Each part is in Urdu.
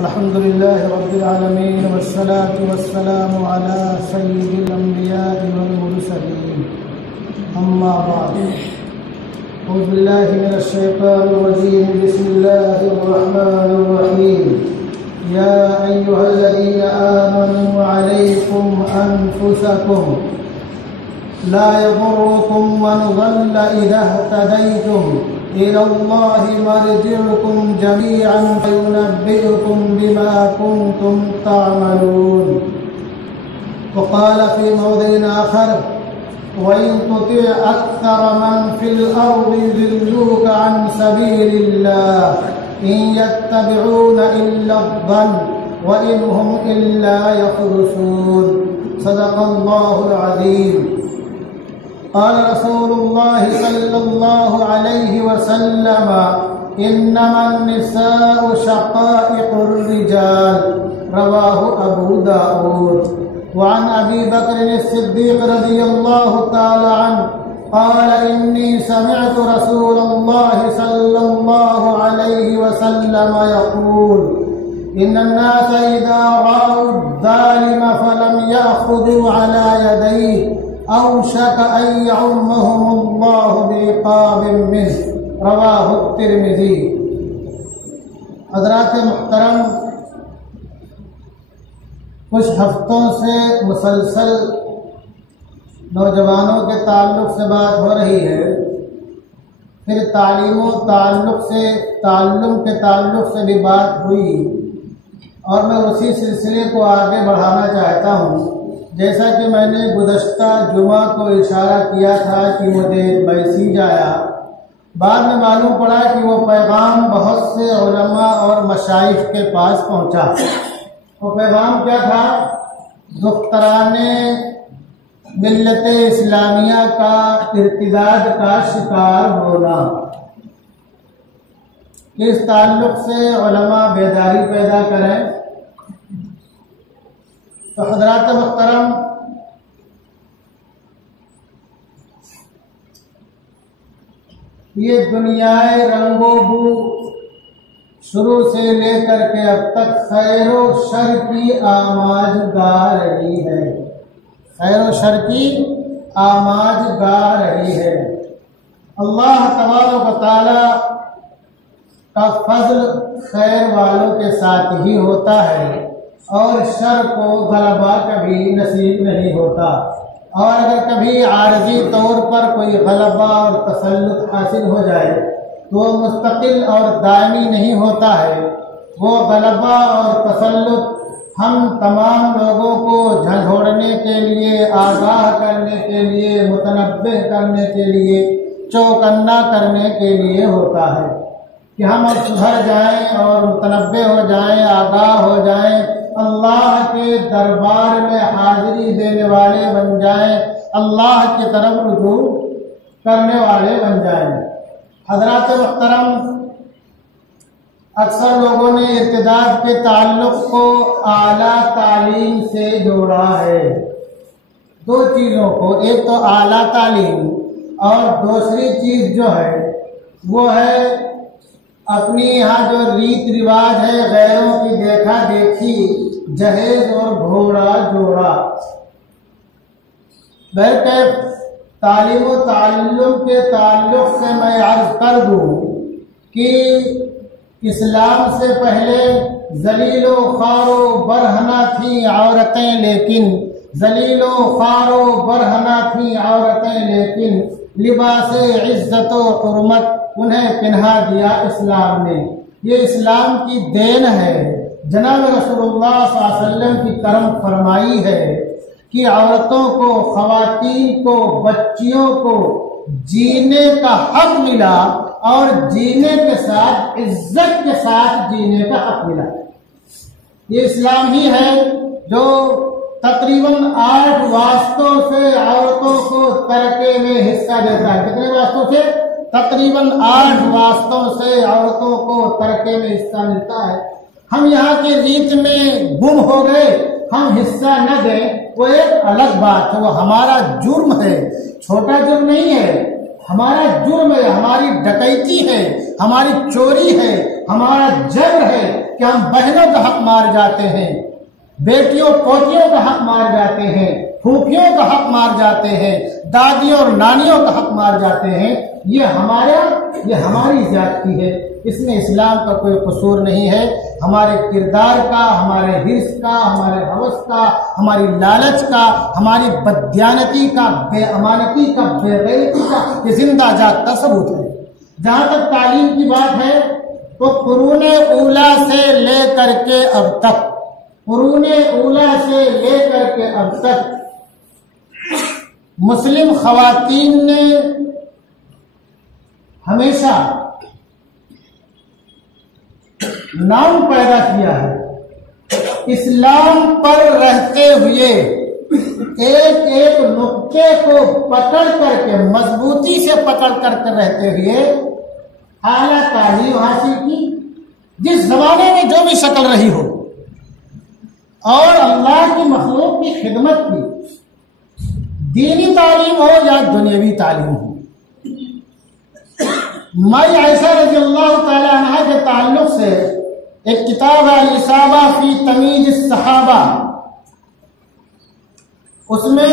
الحمد لله رب العالمين والصلاة والسلام على سيد الأنبياء والمرسلين أما بعد أعوذ بالله من الشيطان الرجيم بسم الله الرحمن الرحيم يا أيها الذين آمنوا عليكم أنفسكم لا يضركم من ضل إذا اهتديتم إلى الله مرجعكم جميعا فينبئكم بما كنتم تعملون. وقال في موضع آخر وإن تطع أكثر من في الأرض يضلوك عن سبيل الله إن يتبعون إلا الظن وإن هم إلا يخرصون. صدق الله العظيم. قال رسول الله صلى الله عليه وسلم إنما النساء شقائق الرجال. رواه أبو داود. وعن أبي بكر الصديق رضي الله تعالى عنه قال إني سمعت رسول الله صلى الله عليه وسلم يقول إن الناس إذا رأوا الظالم فلم يأخذوا على يديه أوشك أن يعمهم الله بعقاب منه. رواہ الترمذی. حضرات محترم، کچھ ہفتوں سے مسلسل نوجوانوں کے تعلق سے بات ہو رہی ہے، پھر تعلیم و تعلم کے تعلق سے بھی بات ہوئی، اور میں اسی سلسلے کو آگے بڑھانا چاہتا ہوں. جیسا کہ میں نے گزشتہ جمعہ کو اشارہ کیا تھا کہ مجھے میسیج آیا، بعد میں معلوم پڑا کہ وہ پیغام بہت سے علماء اور مشائخ کے پاس پہنچا. وہ پیغام کیا تھا؟ دختران ملت اسلامیہ کا ارتداد کا شکار ہونا. اس تعلق سے علماء بیداری پیدا کریں. تو حضرات محترم، یہ دنیا رنگ و بو شروع سے لے کر کے اب تک خیر و شر کی آماج گا رہی ہے. خیر و شر کی آماج گا رہی ہے. اللہ تبارک و تعالی کا فضل خیر والوں کے ساتھ ہی ہوتا ہے، اور شر کو غلبہ کبھی نصیب نہیں ہوتا. اور اگر کبھی عارضی طور پر کوئی غلبہ اور تسلط حاصل ہو جائے تو وہ مستقل اور دائمی نہیں ہوتا ہے. وہ غلبہ اور تسلط ہم تمام لوگوں کو جھنجھوڑنے کے لیے، آگاہ کرنے کے لیے، متنبہ کرنے کے لیے، چوکنا کرنے کے لیے ہوتا ہے کہ ہم اب سدھر جائیں اور متنبہ ہو جائیں، آگاہ ہو جائیں، اللہ کے دربار میں حاضری دینے والے بن جائیں، اللہ کی طرف رجوع کرنے والے بن جائیں. حضرات محترم، اکثر لوگوں نے ارتداد کے تعلق کو اعلیٰ تعلیم سے جوڑا ہے. دو چیزوں کو، ایک تو اعلیٰ تعلیم، اور دوسری چیز جو ہے وہ ہے اپنی یہاں جو ریت رواج ہے، غیروں کی دیکھا دیکھی، جہیز اور گھوڑا جوڑا. بہرکیف تعلیم و تعلم کے تعلق سے میں عرض کر دوں کہ اسلام سے پہلے ذلیل و خوار و برہنہ تھیں عورتیں، لیکن ذلیل و خوار و برہنہ تھیں عورتیں، لیکن لباس عزت و حرمت انہیں پہنا دیا اسلام نے. یہ اسلام کی دین ہے. جناب رسول اللہ صلی اللہ علیہ وسلم کی کرم فرمائی ہے کہ عورتوں کو، خواتین کو، بچیوں کو جینے کا حق ملا، اور جینے کے ساتھ عزت کے ساتھ جینے کا حق ملا. یہ اسلام ہی ہے جو تقریباً 8 واسطوں سے عورتوں کو ترکے میں حصہ دیتا ہے. کتنے واسطوں سے؟ تقریباً 8 واسطوں سے عورتوں کو ترکے میں حصہ ملتا ہے. ہم یہاں کی ریت میں گم ہو گئے، ہم حصہ نہ دیں وہ ایک الگ بات ہے، وہ ہمارا جرم ہے، چھوٹا جرم نہیں ہے. ہمارا جرم ہے، ہماری ڈکیتی ہے، ہماری چوری ہے، ہمارا جبر ہے کہ ہم بہنوں کا حق مار جاتے ہیں، بیٹیوں پوتیوں کا حق مار جاتے ہیں، پھوپھیوں کا حق مار جاتے ہیں، دادیوں اور نانیوں کا حق مار جاتے ہیں، یہ ہماری زیادتی ہے، اس میں اسلام کا کوئی قصور نہیں ہے۔ ہمارے کردار کا، ہمارے حرص کا، ہمارے ہوس کا، ہماری لالچ کا، ہماری بددیانتی کا، بے امانتی کا، بے غیرتی کا یہ زندہ جاگتا ثبوت ہے۔ جہاں تک تعلیم کی بات ہے تو قرون اولیٰ سے لے کر کے اب تک، قرون اولیٰ سے لے کر کے اب تک مسلم خواتین نے ہمیشہ نام پیدا کیا ہے، اسلام پر رہتے ہوئے ایک ایک نقطے کو پکڑ کر کے، مضبوطی سے پکڑ کر کے رہتے ہوئے اعلیٰ تعلیم حاصل کی، جس زمانے میں جو بھی شکل رہی ہو، اور اللہ کی مخلوق کی خدمت کی، دینی تعلیم ہو یا دنیاوی تعلیم ہو۔ مائی عائشہ رضی اللہ تعالی عنہ کے تعلق سے ایک کتاب ہے الاصابہ فی تمیز الصحابہ، اس میں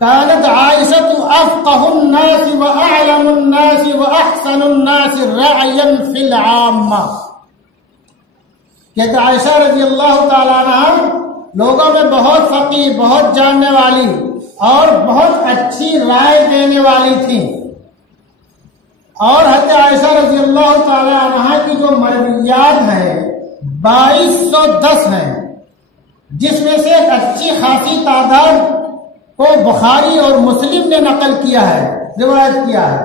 كانت عائشة أفقه الناس وأعلم الناس وأحسن الناس رعيا في العامة، کہتے عائشہ رضی اللہ تعالیٰ عنہ لوگوں میں بہت فقیہ، بہت جاننے والی اور بہت اچھی رائے دینے والی تھی، اور حضرت عائشہ رضی اللہ تعالیٰ عنہ کی جو مرویات ہیں 2210 ہیں، جس میں سے ایک اچھی خاصی تعداد کو بخاری اور مسلم نے نقل کیا ہے، روایت کیا ہے،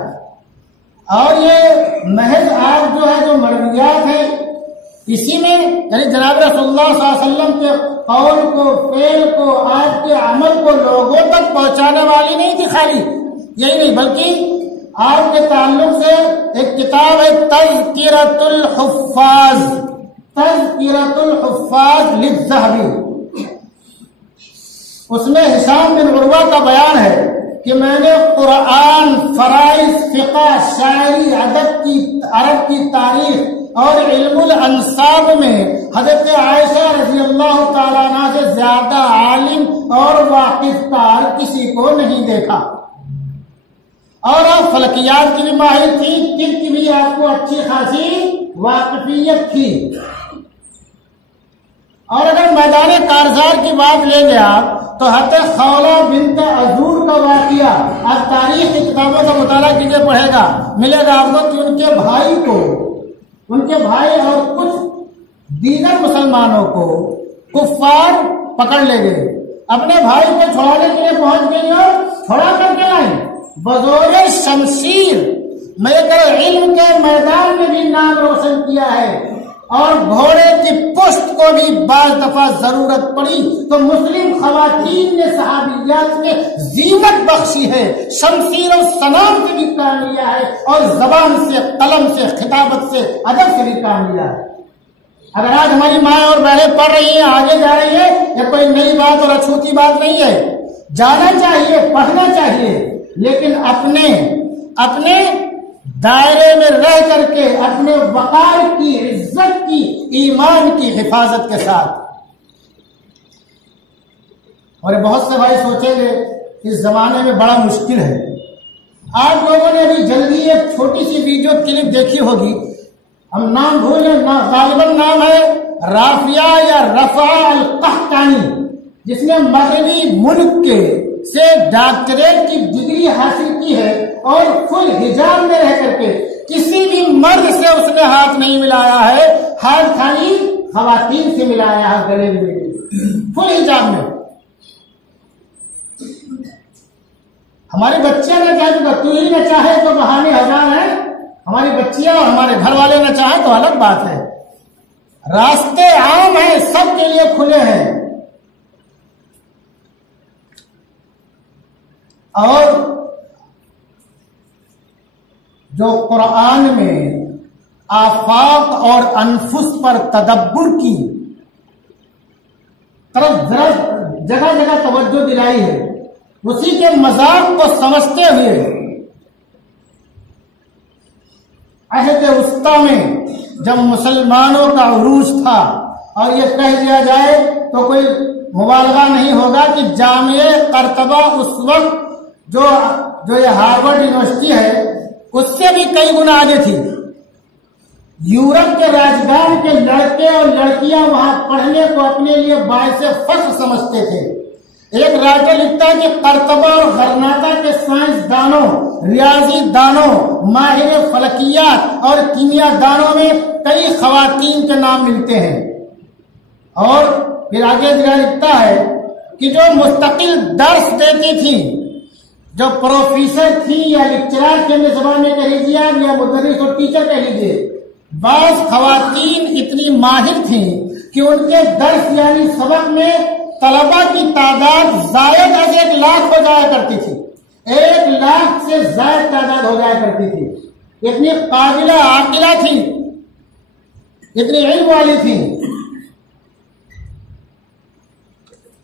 اور یہ محض آپ جو ہے جو مرویات ہیں اسی میں یعنی جناب رسول اللہ صلی اللہ علیہ وسلم کے قول کو، فعل کو، آپ کے عمل کو لوگوں تک پہنچانے والی نہیں تھی خالی، یہی نہیں بلکہ آپ کے تعلق سے ایک کتاب ہے تذکرۃ الحفاظ، تذکرۃ الحفاظ للذہبی، اس میں ہشام بن عروہ کا بیان ہے کہ میں نے قرآن، فرائض، فقہ، شاعری، ادب کی، عرب کی تاریخ اور علم الانساب میں حضرت عائشہ رضی اللہ تعالیٰ عنہ سے زیادہ عالم اور واقف کار کسی کو نہیں دیکھا، اور آپ فلکیات کی بھی ماہر تھی، طب کی بھی آپ کو اچھی خاصی واقفیت تھی، اور اگر میدان کارزار کی بات لیں گے آپ تو حضرت خولہ بنت عزور کا واقعہ آپ تاریخ کی کتابوں کا مطالعہ کیجیے، پڑھے گا، ملے گا آپ کو کہ ان کے بھائی کو، ان کے بھائی اور کچھ دیگر مسلمانوں کو کفار پکڑ لے گئے، اپنے بھائی کو چھڑانے کے لیے پہنچ گئی اور چھڑا کر کے آئیں بزور شمشیر، میں کہہ علم کے میدان میں بھی نام روشن کیا ہے، اور گھوڑے کی پشت کو بھی بعض دفعہ ضرورت پڑی تو مسلم خواتین نے صحابیات میں زینت بخشی ہے، شمشیر و سنام سے بھی کام لیا ہے، اور زبان سے، قلم سے، خطابت سے، ادب سے بھی کام لیا ہے۔ اگر آج ہماری مائیں اور بہنیں پڑھ رہی ہیں، آگے جا رہی ہیں، یہ کوئی نئی بات اور اچھوتی بات نہیں ہے، جانا چاہیے، پڑھنا چاہیے، لیکن اپنے دائرے میں رہ کر کے اپنے وقار کی، عزت کی، ایمان کی حفاظت کے ساتھ۔ اور بہت سے بھائی سوچیں گے اس زمانے میں بڑا مشکل ہے۔ آپ لوگوں نے ابھی جلدی ایک چھوٹی سی ویڈیو کلپ دیکھی ہوگی، ہم نام بھولیں، غالباً نام ہے رافعہ یا رفع القحطانی، جس نے مغربی ملک کے سے ڈاکٹریٹ کی ڈگری حاصل کی ہے، اور فل حجاب میں رہ کر کے کسی بھی مرد سے اس نے ہاتھ نہیں ملایا ہے، ہاتھ خالی خواتین سے ملایا ہے، گلے میں فل حجاب میں۔ ہماری بچیاں نہ چاہے تو تو ہی نہ چاہے تو بہانے ہزار ہیں، ہماری بچیاں اور ہمارے گھر والے نہ چاہیں تو الگ بات ہے، راستے عام ہیں، سب کے لیے کھلے ہیں۔ اور جو قرآن میں آفاق اور انفس پر تدبر کی طرف جگہ جگہ توجہ دلائی ہے، اسی کے مذاق کو سمجھتے ہوئے عہد وسطی میں جب مسلمانوں کا عروج تھا، اور یہ کہہ دیا جائے تو کوئی مبالغہ نہیں ہوگا کہ جامعہ قرطبہ اس وقت جو یہ ہارورڈ یونیورسٹی ہے اس سے بھی کئی گنا آگے تھی۔ یورپ کے راجدان کے لڑکے اور لڑکیاں وہاں پڑھنے کو اپنے لیے باعث فخر سمجھتے تھے۔ ایک رائٹر لکھتا ہے کہ قرطبہ اور غرناطہ کے سائنس دانوں، ریاضی دانوں، ماہر فلکیات اور کیمیا دانوں میں کئی خواتین کے نام ملتے ہیں۔ اور پھر آگے لکھتا ہے کہ جو مستقل درس دیتی تھی، جو پروفیسر تھی یا لیکچرار کے زبان میں کہہ لیجیے یا مدرس اور ٹیچر کہہ لیجیے، بعض خواتین اتنی ماہر تھیں کہ ان کے درس یعنی سبق میں طلبہ کی تعداد زائد از 1 لاکھ ہو جایا کرتی تھی، 1 لاکھ سے زائد تعداد ہو جایا کرتی تھی۔ اتنی قابلہ عاقلہ تھی، اتنی علم والی تھی۔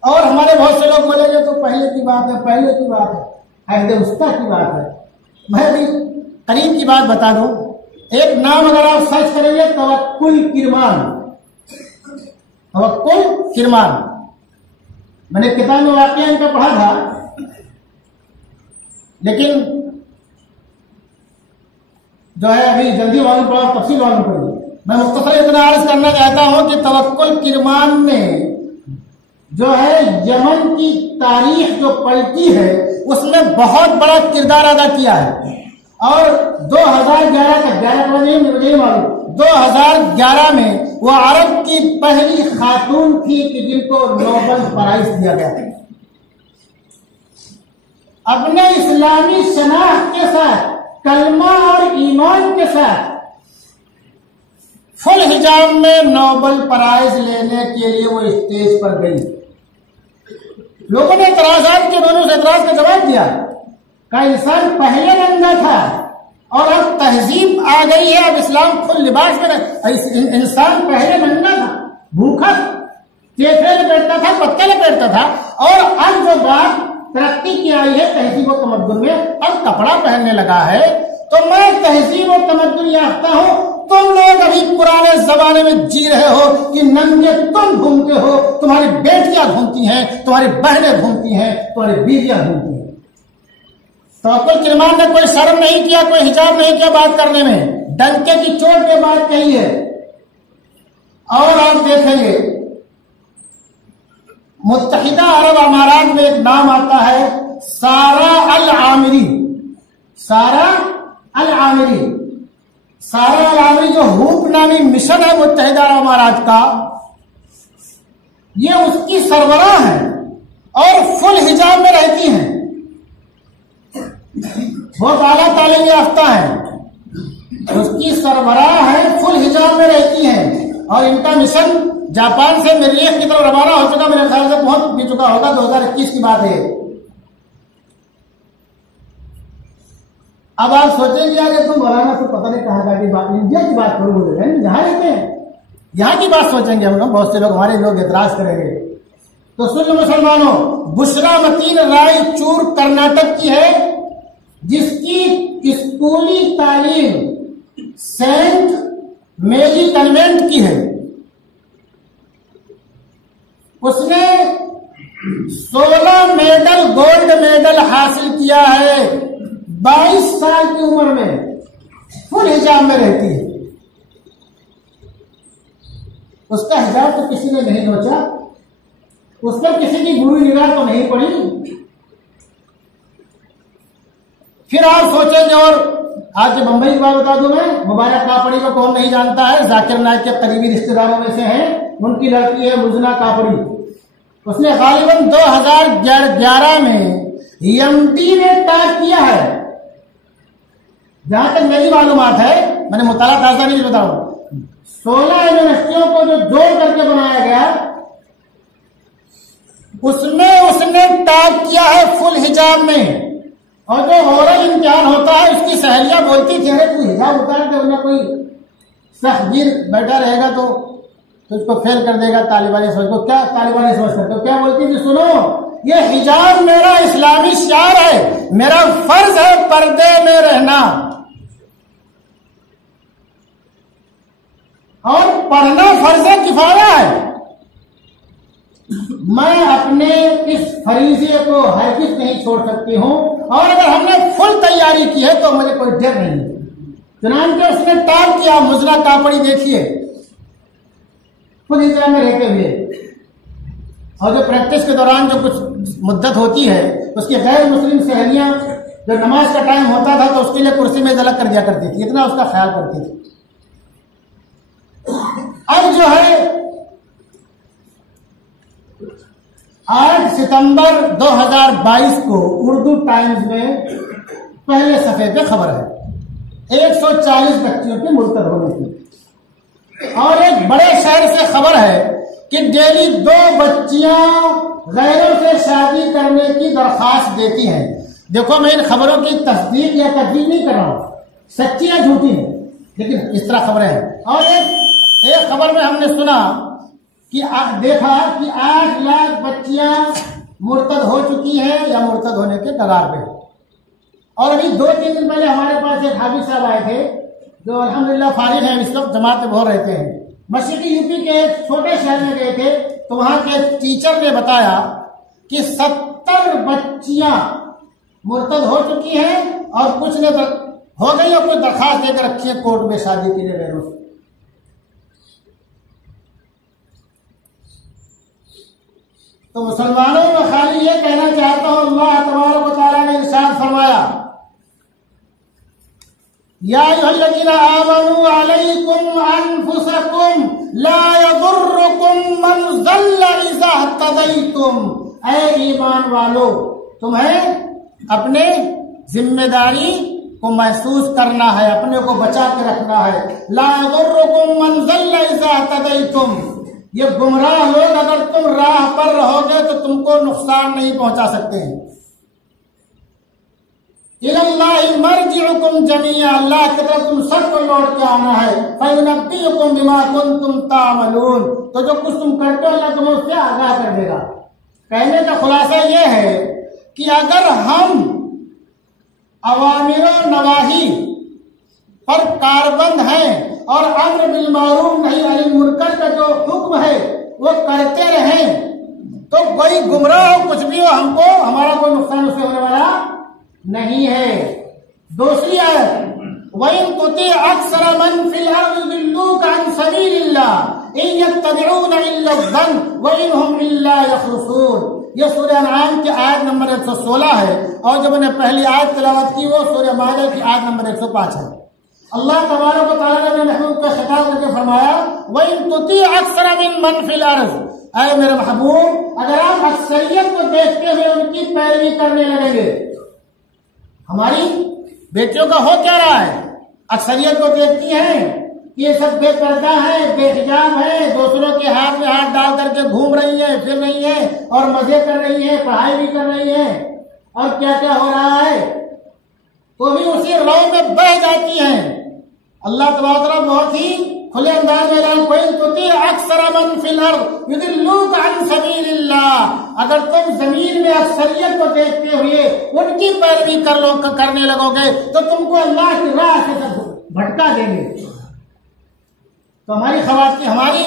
اور ہمارے بہت سے لوگ بولیں گے تو پہلے کی بات ہے، عہد وسطی کی بات ہے۔ میں بھی قریب کی بات بتا دوں، ایک نام اگر آپ سرچ کریں گے، توکل کرمان، میں نے کتاب میں واقعہ ان کا پڑھا تھا، لیکن جو ہے ابھی جلدی معلوم پڑا، تفصیل معلوم پڑی۔ میں مختصر اتنا عرض کرنا چاہتا ہوں کہ توکل کرمان نے جو ہے یمن کی تاریخ جو پلٹی ہے اس میں بہت بڑا کردار ادا کیا ہے، اور 2011 تک 2011 میں وہ عرب کی پہلی خاتون تھی کہ جن کو نوبل پرائز دیا گیا۔ اپنے اسلامی شناخت کے ساتھ، کلمہ اور ایمان کے ساتھ فل حجاب میں نوبل پرائز لینے کے لیے وہ اسٹیج پر گئی۔ لوگوں نے اعتراضات کے دونوں سے اعتراض کا جواب دیا کہ انسان پہلے ننگا تھا اور اب تہذیب آ گئی ہے، اب اسلام فل لباس میں انسان پہلے ننگا تھا، بھوکا چیترے لپیٹتا تھا، پتے لپیٹتا تھا، اور اب جو بات ترقی کی آئی ہے تہذیب و تمدن میں، اب کپڑا پہننے لگا ہے، تو میں تہذیب و تمدن یافتہ ہوں، تم لوگ ابھی پرانے زمانے میں جی رہے ہو کہ ننگے تم گھومتے ہو، تمہاری بیٹیاں گھومتی ہیں، تمہاری بہنیں گھومتی ہیں، تمہاری بیویاں گھومتی ہیں۔ توکل کرمان نے کوئی شرم نہیں کیا، کوئی حجاب نہیں کیا بات کرنے میں، ڈنکے کی چوٹ پہ بات کہی ہے۔ اور آپ دیکھیں گے متحدہ عرب امارات میں ایک نام آتا ہے سارہ العامری۔ سارہ العامری جو ہوپ نامی مشن ہے متحدہ عرب امارات کا، یہ اس کی سربراہ ہے اور فل حجاب میں رہتی ہیں، بہت اعلیٰ تعلیم یافتہ ہے، اس کی سربراہ ہے، فل حجاب میں رہتی ہیں، اور ان کا مشن جاپان سے مریخ کی طرف روانہ ہو چکا، میرے خیال سے پہنچ بھی چکا ہوگا، 2021 کی بات ہے۔ اب آپ سوچیں گے کہ تم مولانا تو پتہ نہیں کہاں کی بات، انڈیا کی بات کرو، بولے ہیں یہاں رہتے ہیں، یہاں کی بات سوچیں گے ہم لوگ، بہت سے لوگ ہمارے لوگ اعتراض کریں گے۔ تو سن لو مسلمانوں، بشرا متین رائے چور کرناٹک کی ہے، جس کی اسکولی تعلیم سینٹ میری کنوینٹ کی ہے۔ اس نے 16 میڈل، گولڈ میڈل حاصل کیا ہے، 22 سال کی عمر میں فل حجاب میں رہتی ہے۔ اس کا حجاب تو کسی نے نہیں نوچا، اس پر کسی کی بری نگاہ تو نہیں پڑی۔ پھر آپ سوچیں گے، اور آج بمبئی کی بات بتا دوں میں، مبارک کاپڑی کو کون نہیں جانتا ہے، ذاکر نائک کے قریبی رشتے داروں میں سے ہیں، ان کی لڑکی ہے مزنا کاپڑی۔ اس نے غالباً 2011 میں MD میں ٹاپ کیا ہے، جہاں تک میری معلومات ہے، میں نے مطالعہ تازہ نہیں بتاؤں، 16 یونیورسٹیوں کو جو جوڑ کر کے بنایا گیا، اس نے ٹاپ کیا ہے فل حجاب میں۔ اور جو اورل امتحان ہوتا ہے، اس کی سہیلیاں بولتی تھی ارے تو حجاب اتار دے، ورنہ کوئی سختگیر بیٹھا رہے گا تو اس کو فیل کر دے گا، طالبانی سمجھ کو کیا، طالبانی سمجھ سکتے ہو کیا بولتی تھی، سنو یہ حجاب میرا اسلامی شعار ہے، میرا فرض ہے پردے میں رہنا۔ اور پڑھنا فرض کفایہ ہے. میں اپنے اس فریضے کو ہرگز نہیں چھوڑ سکتی ہوں، اور اگر ہم نے فل تیاری کی ہے تو مجھے کوئی ڈر نہیں. چنانچہ اس نے ٹال کیا. مزلہ کاپڑی دیکھیے خود ہجرا میں رہتے ہوئے، اور جو پریکٹس کے دوران جو کچھ مدت ہوتی ہے اس کی غیر مسلم سہیلیاں جب نماز کا ٹائم ہوتا تھا تو اس کے لیے کرسی میں الگ کر دیا کرتی تھی، اتنا اس کا خیال کرتی تھی. اب جو ہے 8 ستمبر 2022 کو اردو ٹائمز میں پہلے صفحے پہ خبر ہے 140 بچیوں کی مرتد ہونے کی. اور ایک بڑے شہر سے خبر ہے کہ ڈیلی 2 بچیاں غیروں سے شادی کرنے کی درخواست دیتی ہیں. دیکھو میں ان خبروں کی تصدیق یا تکذیب نہیں کر رہا ہوں، سچی یا جھوٹی ہیں، لیکن اس طرح خبریں ہیں. اور ایک خبر میں ہم نے سنا کہ دیکھا کہ 8 لاکھ بچیاں مرتد ہو چکی ہیں یا مرتد ہونے کے کگار پہ. اور ابھی 2-3 دن پہلے ہمارے پاس ایک حافظ صاحب آئے تھے جو الحمدللہ فارغ ہیں، اس وقت جماعت میں بہت رہتے ہیں. مشرقی یو پی کے ایک چھوٹے شہر میں گئے تھے تو وہاں کے ٹیچر نے بتایا کہ 70 بچیاں مرتد ہو چکی ہیں اور کچھ نے ہو گئی اور کچھ درخواست دے کر رکھی ہے کورٹ میں شادی کے لیے غیروں سے. تو مسلمانوں میں خالی یہ کہنا چاہتا ہوں، اللہ تبارک و تعالیٰ نے ارشاد فرمایا یا ایھا الذین آمنوا علیکم انفسکم لا یضرکم من ضل اذا اہتدیتم. اے ایمان والو، تمہیں اپنے ذمہ داری کو محسوس کرنا ہے، اپنے کو بچا کے رکھنا ہے. لا یضرکم من ضل اذا اہتدیتم. یہ گمراہ لوگ اگر تم راہ پر رہو گے تو تم کو نقصان نہیں پہنچا سکتے ہیں. اِلَى اللَّهِ مَرْجِعُكُمْ جَمِيعًا. اللہ کی طرف تم سب کو لوٹ کے آنا ہے. فَيُنَبِّئُكُم بِمَا كُنتُمْ تَعْمَلُونَ. تو جو کچھ تم کرتے ہو اللہ تمہیں اس سے آگاہ کر دے گا. کہنے کا خلاصہ یہ ہے کہ اگر ہم اوامر و نواہی پر کاربند ہیں اور امر بالمعروف نہی عن المنکر کا جو حکم ہے وہ کرتے رہیں تو کوئی گمراہ ہو کچھ بھی ہو ہم کو ہمارا کوئی نقصان اس سے ہونے والا نہیں ہے. دوسری آیت وَإِن تُطِعْ أَكْثَرَ مَنْ فِي الْأَرْضِ يُضِلُّوكَ عَنْ سَبِيلِ اللَّهِ إِن يَتَّبِعُونَ إِلَّا الظَّنَّ وَإِنْ هُمْ إِلَّا يَخْرُصُونَ. یہ سورہ انعام کی آیت نمبر 116 ہے، اور جب میں نے پہلی آیت تلاوت کی وہ سورہ مائدہ کی آیت نمبر 105 ہے. اللہ تبارک و تعالیٰ نے محبوب کا خطاب کر کے فرمایا وَإِن تُطِعْ أَكْثَرَ مِن فِي الْأَرْضِ. اے میرے محبوب، اگر آپ اکثریت کو دیکھتے ہوئے ان کی پیروی کرنے لگیں گے. ہماری بیٹیوں کا ہو کیا رہا ہے؟ اکثریت کو دیکھتی ہیں یہ سب بے پردہ ہیں، بے حجاب ہیں، دوسروں کے ہاتھ میں ہاتھ ڈال کر کے گھوم رہی ہیں، پھر رہی ہیں اور مزے کر رہی ہیں، پڑھائی بھی کر رہی ہیں، اور کیا کیا ہو رہا ہے، تو بھی اسی رو میں بہ جاتی ہیں. اللہ تبارک بہت ہی کھلے انداز میں اعلان وَإِن تُطِعْ أَكْثَرَ مَنْ فِي الْأَرْضِ يُضِلُّوكَ عَنْ سَبِيلِ اللَّهِ. اگر تم زمین میں اکثریت کو دیکھتے ہوئے ان کی پیروی کرنے لگو گے تو تم کو اللہ کی راہ سے بھٹکا دیں گے. تو ہماری خواتین، ہماری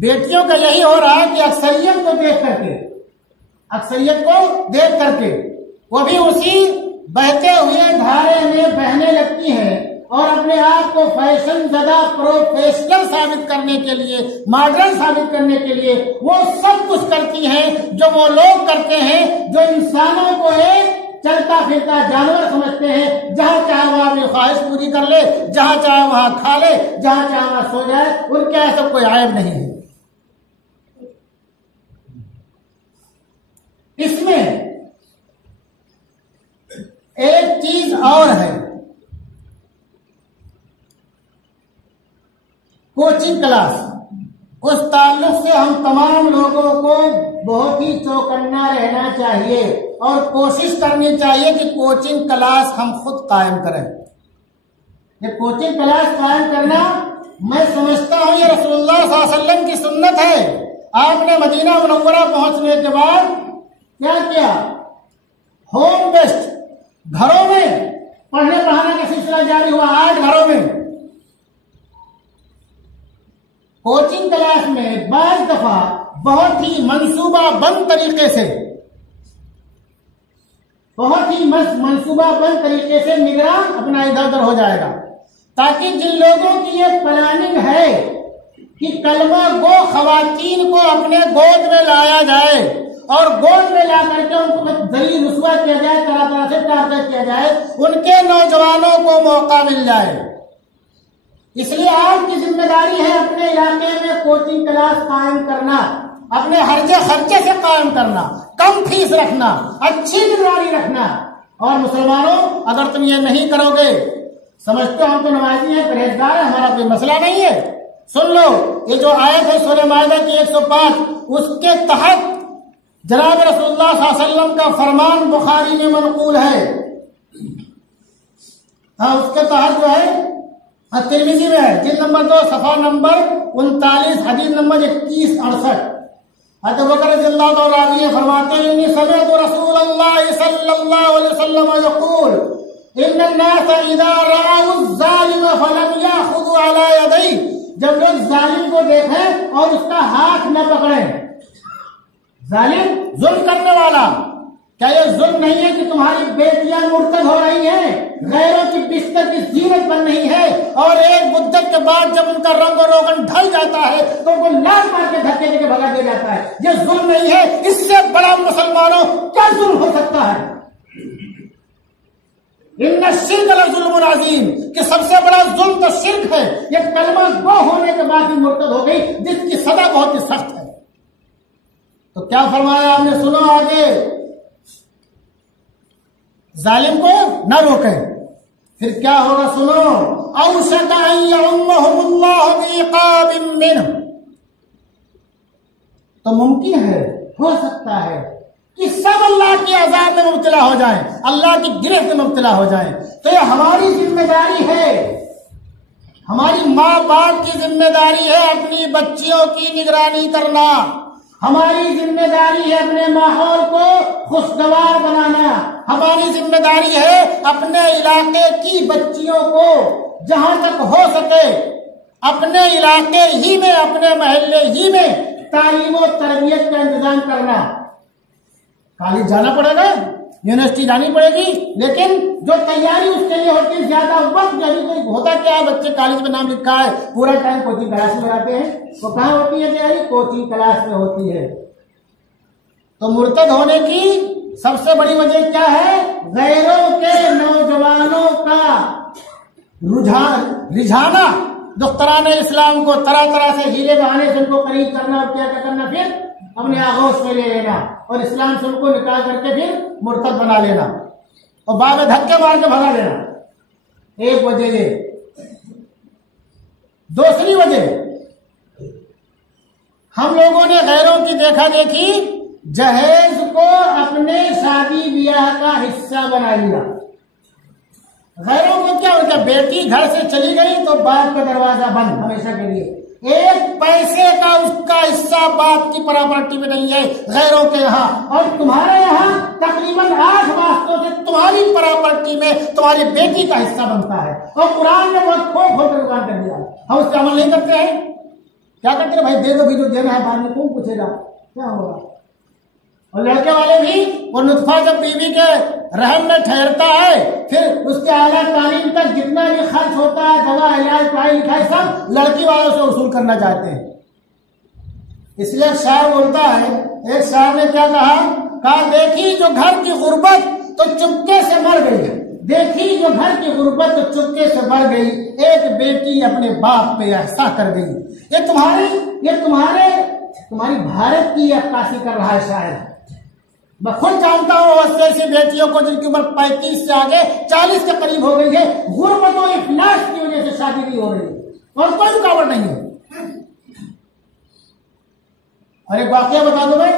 بیٹیوں کا یہی ہو رہا ہے کہ اکثریت کو دیکھ کر کے وہ بھی اسی بہتے ہوئے دھارے میں بہنے لگتی ہیں اور اپنے آپ کو فیشن زدہ پروفیشنل ثابت کرنے کے لیے، ماڈرن ثابت کرنے کے لیے وہ سب کچھ کرتی ہیں جو وہ لوگ کرتے ہیں جو انسانوں کو ایک چلتا پھرتا جانور سمجھتے ہیں. جہاں چاہے وہاں اپنی خواہش پوری کر لے، جہاں چاہے وہاں کھا لے، جہاں چاہے وہاں سو جائے، ان کے ایسا کوئی عیب نہیں ہے. اس میں ایک چیز اور ہے، کوچنگ کلاس. اس تعلق سے ہم تمام لوگوں کو بہت ہی چوکنا رہنا چاہیے اور کوشش کرنی چاہیے کہ کوچنگ کلاس ہم خود قائم کریں. یہ کوچنگ کلاس قائم کرنا میں سمجھتا ہوں یہ رسول اللہ صلی اللہ علیہ وسلم کی سنت ہے. آپ نے مدینہ منورہ پہنچنے کے بعد کیا کیا؟ ہوم بیسڈ گھروں میں پڑھنے پڑھانے کا سلسلہ جاری ہوا. 8 گھروں میں کوچنگ کلاس میں بعض دفعہ بہت ہی منصوبہ بند طریقے سے نگراں اپنا ادھر ادھر ہو جائے گا، تاکہ جن لوگوں کی یہ پلاننگ ہے کہ کلمہ گو خواتین کو اپنے گود میں لایا جائے اور گود میں لا کر کے ان کو ذلیل رسوا کیا جائے، طرح طرح سے ٹارچر کیا جائے، ان کے نوجوانوں کو موقع مل جائے. اس لیے آپ کی ذمہ داری ہے اپنے علاقے میں کوچنگ کلاس قائم کرنا، اپنے خرچے سے قائم کرنا، کم فیس رکھنا، اچھی نگرانی رکھنا. اور مسلمانوں، اگر تم یہ نہیں کرو گے، سمجھتے ہو ہم تو نمازی ہیں، پرہیزگار ہیں، ہمارا کوئی مسئلہ نہیں ہے، سن لو یہ جو آیت ہے سورہ مائدہ کی 105، اس کے تحت جناب رسول اللہ صلی اللہ علیہ وسلم کا فرمان بخاری میں منقول ہے. ہاں، اس کے تحت جو ہے ترمذی میں ہے، جلد نمبر 2 صفحہ نمبر 39 حدیث نمبر 2168. حضرت بکر رضی اللہ عنہ فرماتے ہیں انی سمعت رسول اللہ صلی اللہ علیہ وسلم یقول ان الناس اذا رأوا الظالم فلم يأخذوا على يديه. جب لوگ ظالم کو دیکھیں اور اس کا ہاتھ نہ پکڑیں، ظالم ظلم کرنے والا، کیا یہ ظلم نہیں ہے کہ تمہاری بیٹیاں مرتد ہو رہی ہیں، غیروں کی بستر کی زینت بن رہی ہے، اور ایک مدت کے بعد جب ان کا رنگ و روغن ڈھل جاتا ہے تو ان کو لال مار کے دھکے دے کے بھگا دیا جاتا ہے؟ یہ ظلم نہیں ہے؟ اس سے بڑا مسلمانوں کیا ظلم ہو سکتا ہے؟ ان الشرک لظلم عظیم، کہ سب سے بڑا ظلم تو شرک ہے. یہ کلمہ گو ہونے کے بعد ہی مرتد ہو گئی، جس کی سزا بہت ہی سخت ہے. تو کیا فرمایا آپ نے؟ سنو آگے، ظالم کو نہ روکیں، پھر کیا ہوگا سنو. اوشک ان یعمہم اللہ بعقاب منہ، تو ممکن ہے، ہو سکتا ہے کہ سب اللہ کے عذاب میں مبتلا ہو جائیں، اللہ کی گرفت میں مبتلا ہو جائیں. تو یہ ہماری ذمہ داری ہے، ہماری ماں باپ کی ذمہ داری ہے اپنی بچیوں کی نگرانی کرنا. ہماری ذمہ داری ہے اپنے ماحول کو خوشگوار بنانا. ہماری ذمہ داری ہے اپنے علاقے کی بچیوں کو جہاں تک ہو سکے اپنے علاقے ہی میں، اپنے محلے ہی میں تعلیم و تربیت کا انتظام کرنا. کالج جانا پڑے گا، یونیورسٹی جانی پڑے گی، لیکن جو تیاری اس کے لیے ہوتی ہے زیادہ وقت کوئی ہوتا کیا ہے، بچے کالج میں نام لکھا ہے، پورا ٹائم کوچنگ کلاس میں آتے ہیں. تو کہاں ہوتی ہے تیاری؟ کوچنگ کلاس میں ہوتی ہے. تو مرتد ہونے کی سب سے بڑی وجہ کیا ہے؟ غیروں کے نوجوانوں کا رجحانہ دختران اسلام کو طرح طرح سے ہیلے بہانے سے ان کو قریب کرنا، اور کیا کرنا، پھر اپنے آغوش میں لے لینا اور اسلام سے ان کو نکال کر کے پھر مرتد بنا لینا اور بعد میں دھکے مار کے بھگا لینا. ایک وجہ یہ. دوسری وجہ، ہم لوگوں نے غیروں کی دیکھا دیکھی جہیز کو اپنے شادی بیاہ کا حصہ بنا لیا. غیروں کو کیا ہوتا ہے؟ بیٹی گھر سے چلی گئی تو باپ کا دروازہ بند ہمیشہ کے لیے. ایک پیسے کا اس کا حصہ باپ کی پراپرٹی میں نہیں ہے غیروں کے یہاں، اور تمہارے یہاں تقریباً 8 واسطوں سے تمہاری پراپرٹی میں تمہاری بیٹی کا حصہ بنتا ہے. اور قرآن نے بہت کھو کھو کر دکان کر دیا. ہم اس پہ عمل نہیں کرتے ہیں. کیا کرتے ہیں؟ بھائی دے دو بھی، جو دینا ہے بعد میں کون پوچھے گا، کیا ہوگا. اور لڑکے والے بھی، وہ نطفہ جب بیوی کے رحم میں ٹھہرتا ہے پھر اس کے اعلیٰ تعلیم تک جتنا بھی خرچ ہوتا ہے، دوا علاج پڑھائی لکھائی، سب لڑکی والوں سے وصول کرنا چاہتے ہیں. اس لیے ایک شاعر بولتا ہے، ایک شاعر نے کیا کہا، دیکھی جو گھر کی غربت تو چپکے سے مر گئی، دیکھی جو گھر کی غربت تو چپکے سے مر گئی، ایک بیٹی اپنے باپ پہ احسان کر گئی. یہ تمہاری بھارت کی عکاسی کر رہا ہے شاعر. میں خود جانتا ہوں ایسی بیٹیوں کو جن کی عمر 35 سے آگے 40 کے قریب ہو گئی ہے، غربت و افلاس کی وجہ سے شادی نہیں ہو رہی ہے اور کوئی رکاوٹ نہیں ہے. اور ایک واقعہ بتا دو بھائی،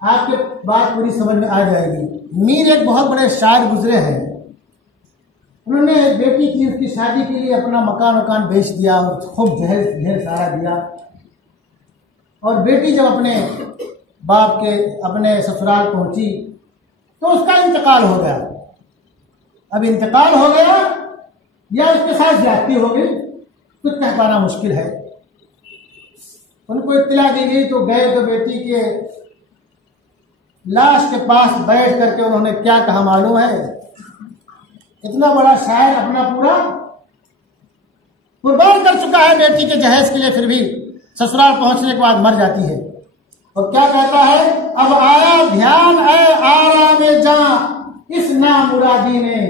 آپ کی بات پوری سمجھ میں آ جائے گی. میر ایک بہت بڑے شاعر گزرے ہیں، انہوں نے بیٹی کی اس کی شادی کے لیے اپنا مکان بیچ دیا اور خوب ڈھیر سارا دیا. اور بیٹی جب اپنے باپ کے اپنے سسرال پہنچی تو اس کا انتقال ہو گیا. اب انتقال ہو گیا یا اس کے ساتھ زیادتی ہو گئی، کچھ کہہ پانا مشکل ہے. ان کو اطلاع دی گئی تو گئے تو بیٹی کے لاش کے پاس بیٹھ کر کے انہوں نے کیا کہا معلوم ہے؟ اتنا بڑا شاعر اپنا پورا قربان کر چکا ہے بیٹی کے جہیز کے لیے، پھر بھی سسرال پہنچنے کے بعد مر جاتی ہے، اور کیا کہتا ہے؟ اب آیا دھیان اے آرام جاں اس نامرادی میں،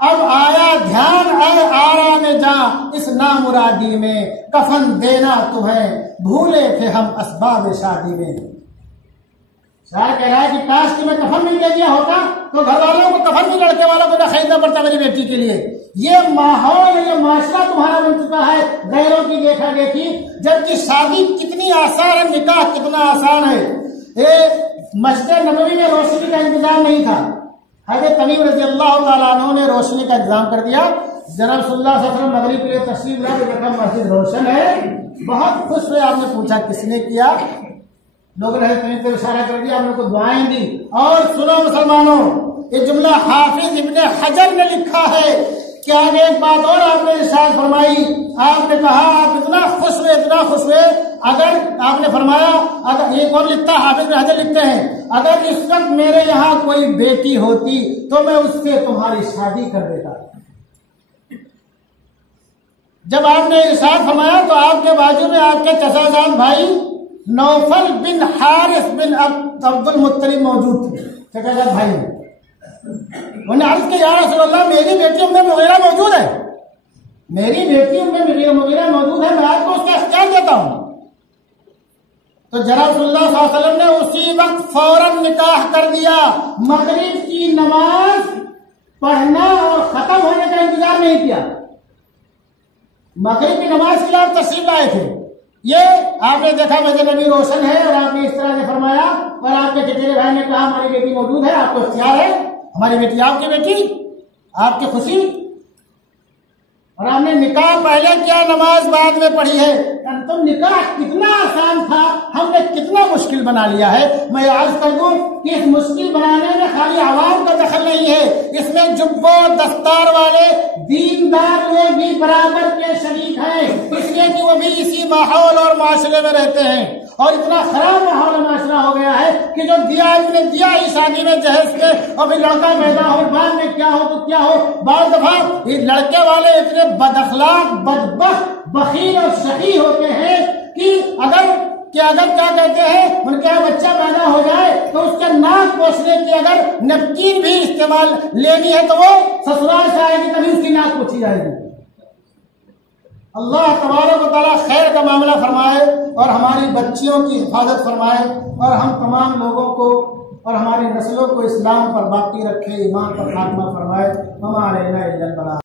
اب آیا دھیان اے آرام جاں اس نامرادی میں، کفن دینا تمہیں بھولے تھے ہم اسباب شادی میں۔ شاعر کہہ رہا ہے کہ کاش کہ میں کفن نہیں لے گیا ہوتا تو گھر والوں کو کفن بھی لڑکے والوں کو نہ خریدنا پڑتا میری بیٹی کے لیے۔ یہ ماحول، یہ معاشرہ تمہارا بن چکا ہے غیروں کی دیکھا دیکھی، جبکہ شادی کتنی آسان ہے، نکاح کتنا آسان ہے۔ مسجد نبوی میں روشنی کا انتظام نہیں تھا، حضرت تمیم رضی اللہ تعالیٰ عنہ نے روشنی کا انتظام کر دیا۔ جناب صلی اللہ علیہ وسلم مغرب کے لیے تشریف لائے، دیکھا مسجد روشن ہے، بہت خوش ہوئے۔ آپ نے پوچھا کس نے کیا؟ لوگوں نے تمہیں کو اشارہ کر دیا، ہم نے کو دعائیں دی۔ اور سنو مسلمانوں، یہ جملہ حافظ ابن حجر نے لکھا ہے کہ آگے ایک بات اور آپ نے ارشاد فرمائی، آپ نے کہا آپ اتنا خوش ہوئے، اتنا خوش ہوئے، اگر آپ نے فرمایا، اگر یہ کون لکھتا ہے؟ حافظ ابن حجر لکھتے ہیں، اگر اس وقت میرے یہاں کوئی بیٹی ہوتی تو میں اس سے تمہاری شادی کر دیتا۔ جب آپ نے ارشاد فرمایا تو آپ کے بازو میں آپ کے چچا جان بھائی نوفل بن حارث بن عبد المطلب موجود تھے، چچا جان بھائی۔ انہوں نے عرض کیا یا رسول اللہ میری بیٹی ام مغیرہ موجود ہے، میری بیٹی ام مغیرہ موجود ہے، میں آپ کو اس کا اختیار دیتا ہوں۔ تو جناب صلی اللہ علیہ وسلم نے اسی وقت فوراً نکاح کر دیا۔ مغرب کی نماز پڑھنا اور ختم ہونے کا انتظار نہیں کیا، مغرب کی نماز کے لیے آپ تشریف لائے تھے۔ یہ آپ نے دیکھا مسجد نبی روشن ہے، اور آپ نے اس طرح سے فرمایا، اور آپ کے چچیرے بھائی نے کہا ہماری بیٹی موجود ہے، آپ کو اختیار ہے، ہماری بیٹی آپ کی بیٹی، آپ کی خوشی۔ اور آپ نے نکاح پہلے کیا، نماز بعد میں پڑھی ہے۔ تو نکاح کتنا آسان تھا، ہم نے کتنا مشکل بنا لیا ہے۔ میں عرض کر دوں کہ اس مشکل بنانے میں خالی عوام کا دخل نہیں ہے، اس میں جبو دستار والے دیندار لوگ بھی برابر کے شریک ہیں، اس لیے کہ وہ بھی اسی ماحول اور معاشرے میں رہتے ہیں۔ اور اتنا خراب ماحول معاشرہ ہو گیا ہے کہ جو دیا نے دیا ہی شادی میں جہیز کے، اور پھر لڑکا پیدا ہو، بعد میں کیا ہو تو کیا ہو۔ بعض دفعہ یہ لڑکے والے اتنے بد اخلاق، بدبخت، بخیل اور شقی ہوتے ہیں کہ اگر کیا کہتے ہیں ان کے یہاں بچہ پیدا ہو جائے تو اس کے ناک پوچھنے کی اگر نپکین بھی استعمال لینی ہے تو وہ سسرال سے آئے گی تبھی اس کی ناک پوچھی جائے گی۔ اللہ تبارک و تعالیٰ خیر کا معاملہ فرمائے اور ہماری بچیوں کی حفاظت فرمائے، اور ہم تمام لوگوں کو اور ہماری نسلوں کو اسلام پر باقی رکھے، ایمان پر خاتمہ فرمائے۔ وما علینا الا البلاغ۔